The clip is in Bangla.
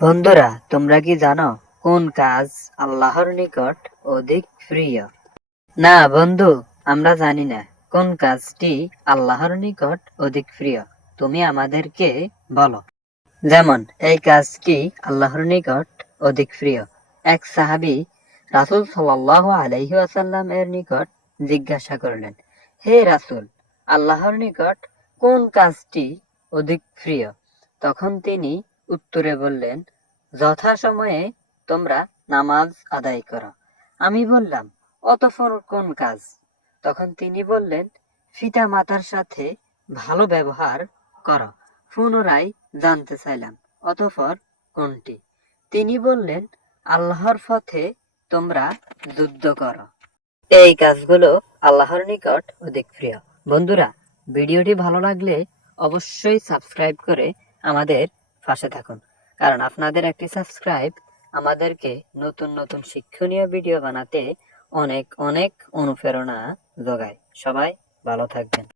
বন্ধুরা, তোমরা কি জানো কোন কাজ আল্লাহর নিকট অধিক প্রিয়? না বন্ধু, আমরা জানি না কোন কাজটি আল্লাহর নিকট অধিক প্রিয়। তুমি আমাদেরকে বলো। যেমন এই কাজটি আল্লাহর নিকট অধিক প্রিয়। এক সাহাবী রাসূল সাল্লাল্লাহু আলাইহি ওয়াসাল্লাম এর নিকট জিজ্ঞাসা করলেন, হে রাসূল, আল্লাহর নিকট কোন কাজটি অধিক প্রিয়? তখন তিনি উত্তরে বললেন, যথাসময়ে তোমরা নামাজ আদায় করো। আমি বললাম, অতঃপর কোন কাজ? তখন তিনি বললেন, পিতা মাতার সাথে ভালো ব্যবহার করো। পুনরায় জানতে চাইলাম, অতঃপর কোনটি? তিনি বললেন, আল্লাহর পথে তোমরা যুদ্ধ করো। এই কাজগুলো আল্লাহর নিকট অধিক প্রিয়। বন্ধুরা, ভিডিওটি ভালো লাগলে অবশ্যই সাবস্ক্রাইব করে আমাদের পাশে থাকুন, কারণ আপনাদের একটি সাবস্ক্রাইব আমাদেরকে নতুন নতুন শিক্ষণীয় ভিডিও বানাতে অনেক অনেক অনুপ্রেরণা যোগায়। সবাই ভালো থাকবেন।